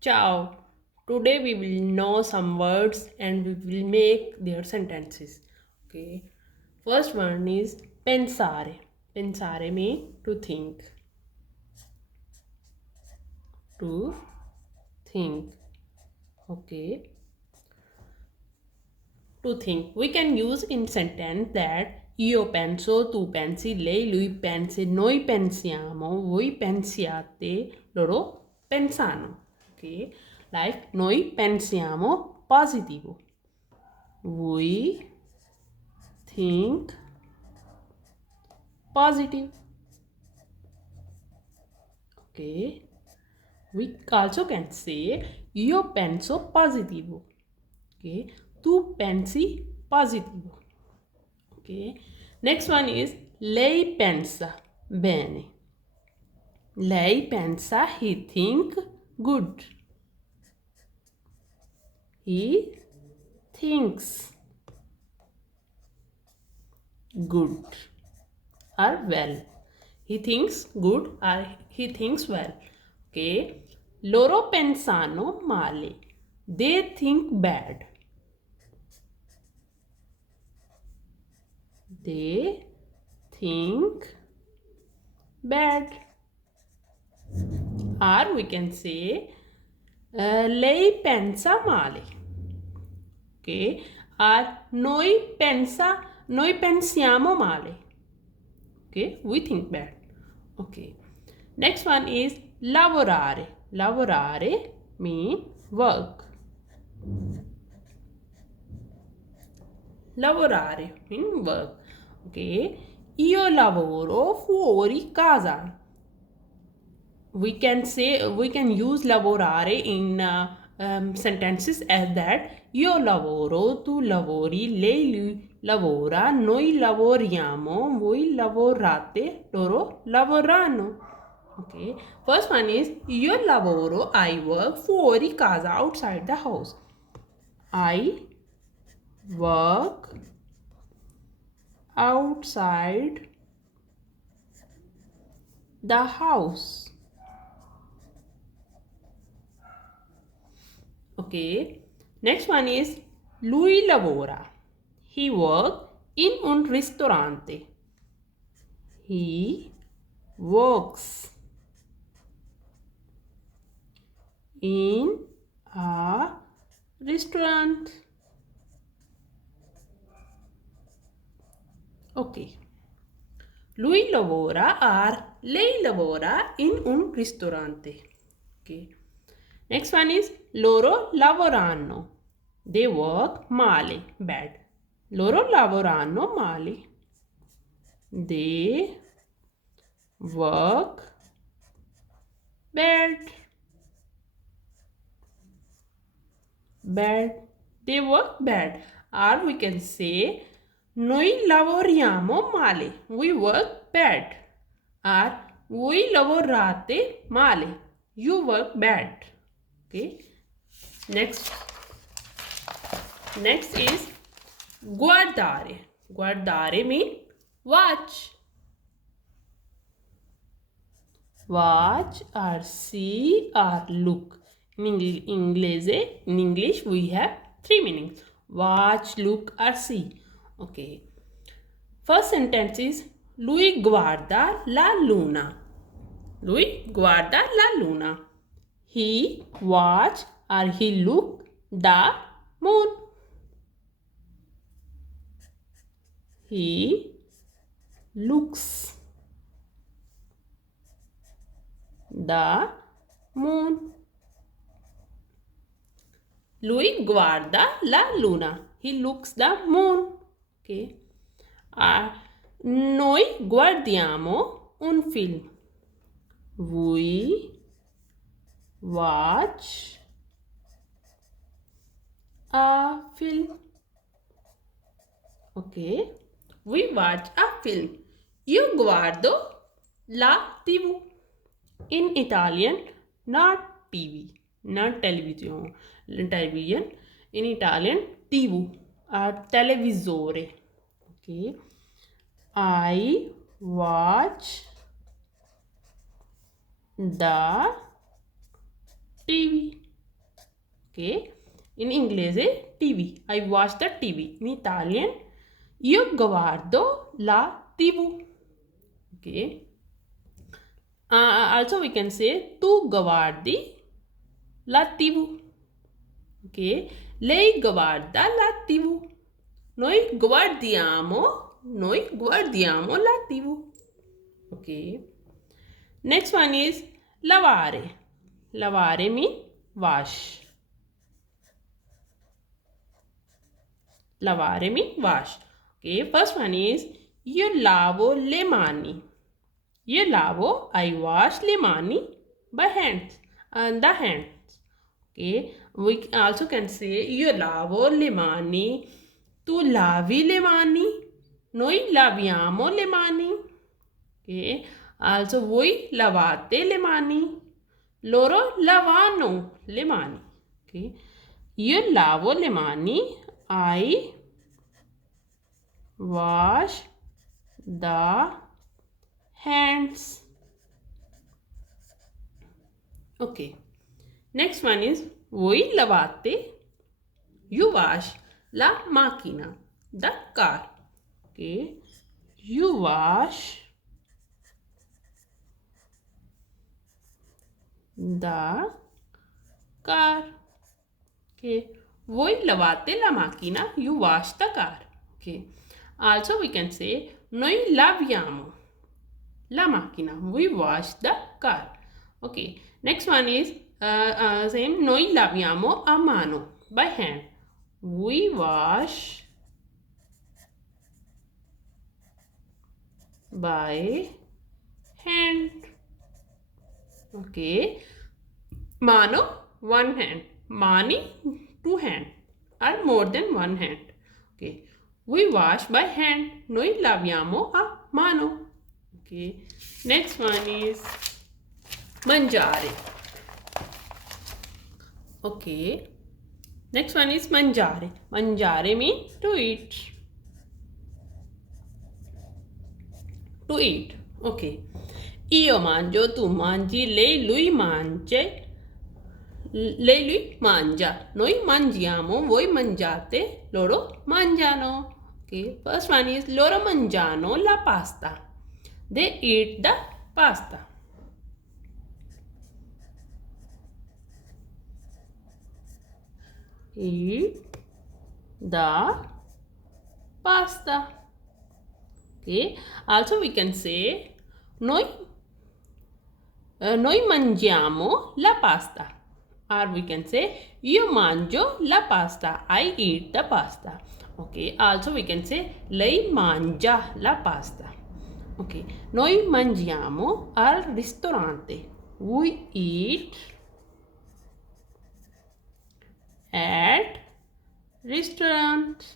Ciao. Today we will know some words and we will make their sentences. Okay. First one is pensare. Pensare means to think. To think. Okay. To think. We can use in sentence that io penso, tu pensi, lei, lui pensi, noi pensiamo, voi pensiate, loro pensano. Okay. Like noi pensiamo positivo. We think positive. Okay. We also can say io penso positivo. Okay. Tu pensi positivo. Okay. Next one is lei pensa bene. Lei pensa he think good. He thinks good or well. He thinks good or he thinks well. Okay. Loro pensano male. They think bad. They think bad. Or we can say lei pensa male. Okay. Or noi pensiamo male. Okay. We think bad. Okay. Next one is lavorare. Lavorare means work. Lavorare means work. Okay. Io lavoro fuori casa. We can use lavorare in sentences as that io lavoro, tu lavori, lei lui lavora, noi lavoriamo, voi lavorate, loro lavorano. Okay. First one is io lavoro, I work fuori casa, outside the house. I work outside the house. Okay. Next one is lui lavora. He works in un ristorante. He works in a restaurant. Okay. Lui lavora or lei lavora in un ristorante. Okay. Next one is loro lavoranno. They work male, bad. Loro lavoranno male. They work bad. Bad. They work bad. Or we can say noi lavoriamo male. We work bad. Or voi lavorate male. You work bad. Okay. Next is guardare. Guardare means watch. Watch or see or look. In English we have three meanings. Watch, look or see. Okay. First sentence is lui guarda la luna. Lui guarda la luna. He watch or he look the moon. He looks the moon. Lui guarda la luna. He looks the moon. Okay. Noi guardiamo un film. We watch a film. Okay. We watch a film. Io guardo la TV. In Italian, not TV, not television. Television. In Italian, TV or televisore. Okay. I watch the TV. Ok, in inglese TV. I watch the TV. In Italian, io guardo la TV. Ok. Also we can say tu guardi la TV. Ok, lei guarda la TV. Noi guardiamo la TV. Ok. Next one is lavare. Lavare means wash. Lavare means wash. Okay, first one is io lavo le mani. Io lavo, I wash le mani by hands. The hands. Okay, we also can say io lavo le mani. Tu lavi le mani. Noi laviamo le mani. Okay, also voi lavate le mani. Loro lavano le mani. Okay, io lavo le mani. I wash the hands. Okay. Next one is voi lavate. You wash la macchina, the car. Okay. You wash the car. Okay. Voi lavate la macchina. You wash the car. Okay. Also we can say noi laviamo la macchina. We wash the car. Okay. Next one is same. Noi laviamo a mano, by hand. We wash by hand. Okay. Mano, one hand. Mani, two hand. Or more than one hand. Okay. We wash by hand. Noi laviamo a mano. Okay. Next one is mangiare. Okay. Next one is mangiare. Mangiare means to eat. To eat. Okay. Io mangio, tu mangi, lui mangia. Noi mangiamo, voi mangiate, loro mangiano. Okay. First one is loro mangiano la pasta. They eat the pasta. Eat the pasta. Okay. Also we can say noi mangiamo la pasta. Or we can say io mangio la pasta. I eat the pasta. Okay. Also we can say lei mangia la pasta. Okay. Noi mangiamo al ristorante. We eat at restaurant.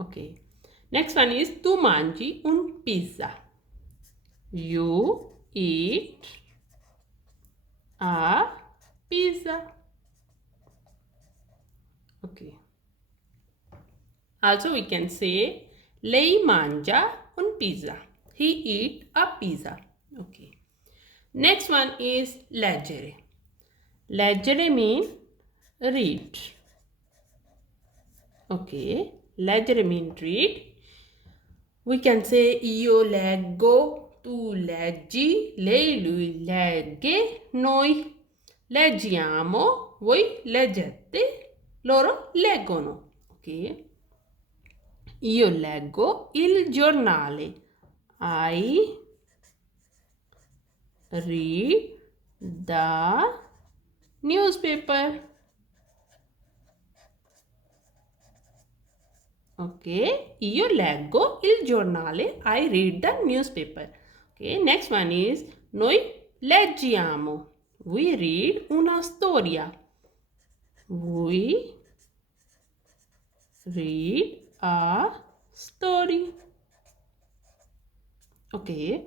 Okay. Next one is tu mangi un pizza. You eat a pizza. Okay. Also we can say lei mangia un pizza. He eat a pizza. Okay. Next one is leggere. Leggere means read. Okay. Leggere means read. We can say io leggo, tu leggi, lui legge, noi leggiamo, voi leggete, loro leggono. Ok? Io leggo il giornale. I read the newspaper. Ok, io leggo il giornale. I read the newspaper. Ok, next one is noi leggiamo. We read una storia. We read a story. Ok,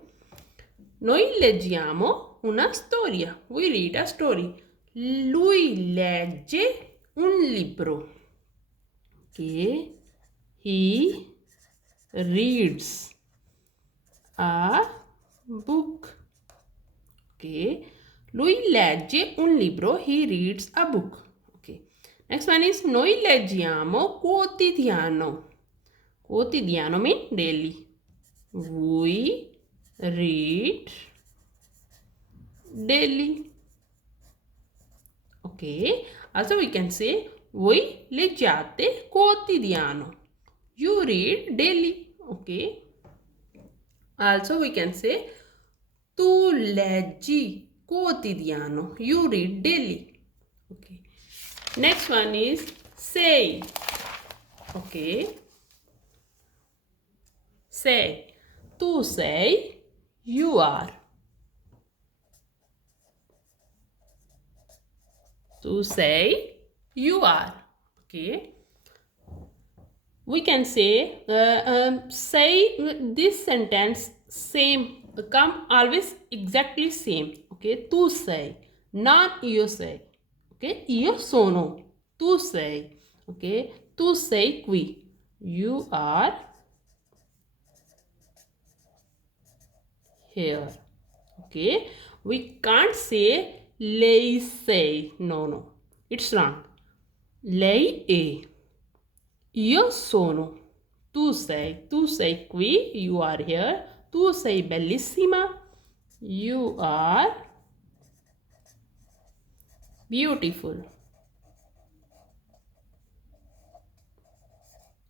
noi leggiamo una storia. We read a story. Lui legge un libro. Ok. He reads a book. Okay. Lui legge un libro. He reads a book. Okay. Next one is noi leggiamo quotidiano. Quotidiano means daily. We read daily. Okay. Also we can say voi leggiate quotidiano. You read daily. Okay. Also we can say tu leggi quotidiano. You read daily. Okay. Next one is sei. Okay. Sei. Tu sei. You are. Tu sei. You are. Okay. We can say this sentence same come always exactly same. Okay. Tu sei. Not io sei. Okay. Io sono. Tu sei. Okay. Tu sei qui. You are here. Okay. We can't say lei sei. No. It's wrong. Lei è. Io sono. Tu sei qui. You are here. Tu sei bellissima. You are beautiful.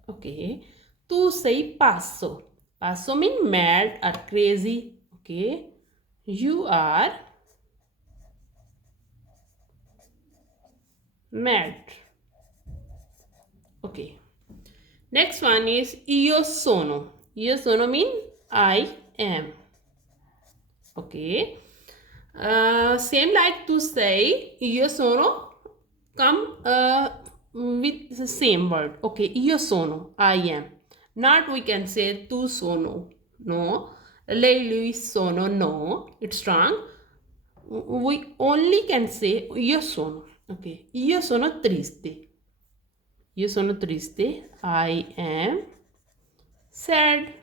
Okay. Tu sei pazzo. Pazzo means mad or crazy. Okay. You are mad. Okay. Next one is io sono. Io sono means I am. Okay. Same like to say io sono come with the same word. Okay. Io sono. I am. Not we can say tu sono. No. Lei lui sono. No. It's wrong. We only can say io sono. Okay. Io sono triste. Io sono triste. I am sad.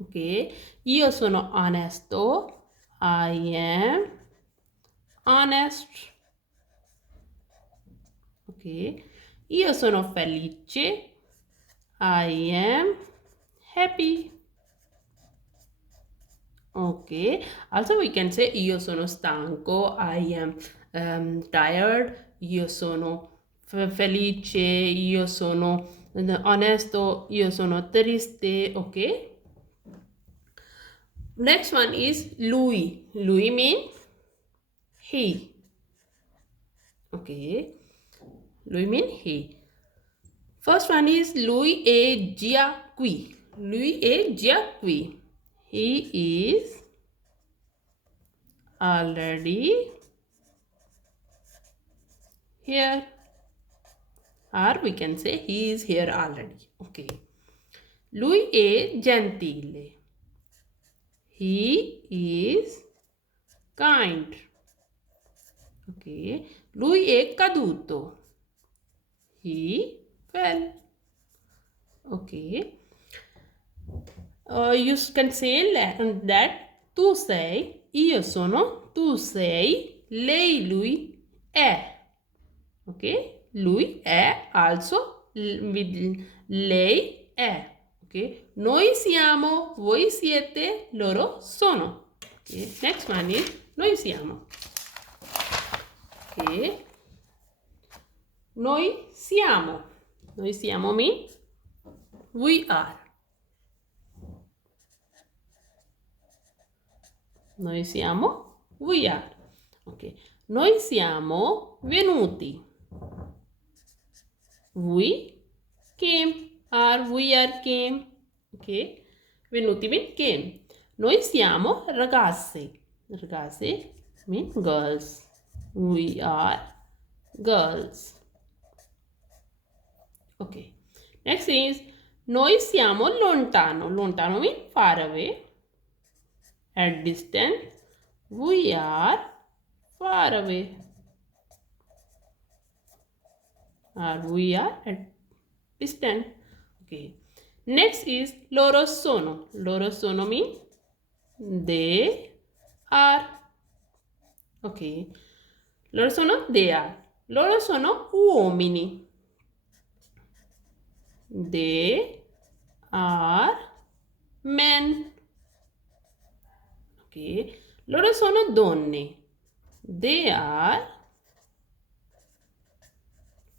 Ok. Io sono onesto. I am honest. Ok. Io sono felice. I am happy. Ok. Also we can say io sono stanco. I am tired. Io sono felice. Io sono onesto. Io sono triste. Ok. Next one is lui. Lui means he. Okay. Lui means he. First one is lui è già qui. Lui è già qui. He is already here. Or we can say he is here already. Okay. Lui è gentile. He is kind. Okay. Lui è caduto. He fell. Okay. You can say that tu sei, io sono, tu sei, lei, lui è. Ok? Lui è also with lei è. Ok? Noi siamo, voi siete, loro sono. Okay. Next one is noi siamo. Ok? Noi siamo. Noi siamo means we are. Noi siamo, we are. Ok. Noi siamo venuti. We came or we are came. Ok. Venuti means came. Noi siamo ragazze. Ragazze means girls. We are girls. Ok. Next is noi siamo lontano. Lontano means far away. At distance, we are far away. Or we are at distance. Okay. Next is loro sono. Loro sono means they are. Ok. Loro sono they are. Loro sono uomini. They are men. Ok. Loro sono donne. They are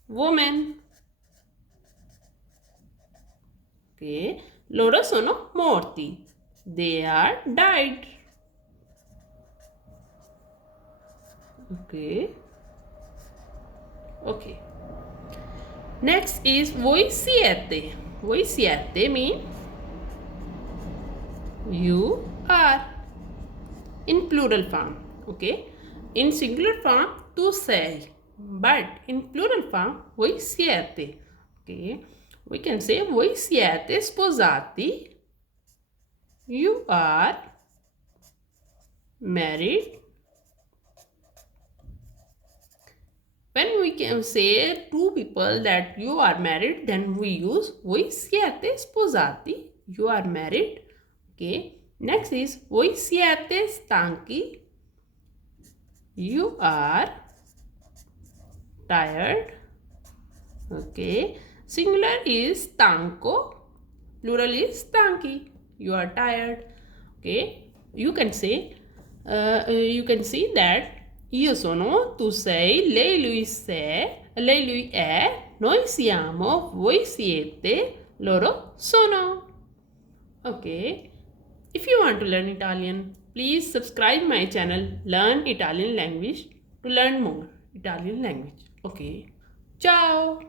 women. Ok. Loro sono morti. They are died. Ok. Okay. Next is voi siete. Voi siete mean you are in plural form. Okay. In singular form tu sei. But in plural form voi siete. Okay. We can say voi siete sposati. You are married. When we can say two people that you are married, then we use voi siete sposati. You are married. Okay. Next is voi siete stanchi. You are tired. Okay. Singular is stanco. Plural is stanchi. You are tired. Okay. You can see that io sono, tu sei, lei lui è, noi siamo, voi siete, loro sono. Okay. If you want to learn Italian, please subscribe my channel Learn Italian Language to learn more Italian language. Okay. Ciao.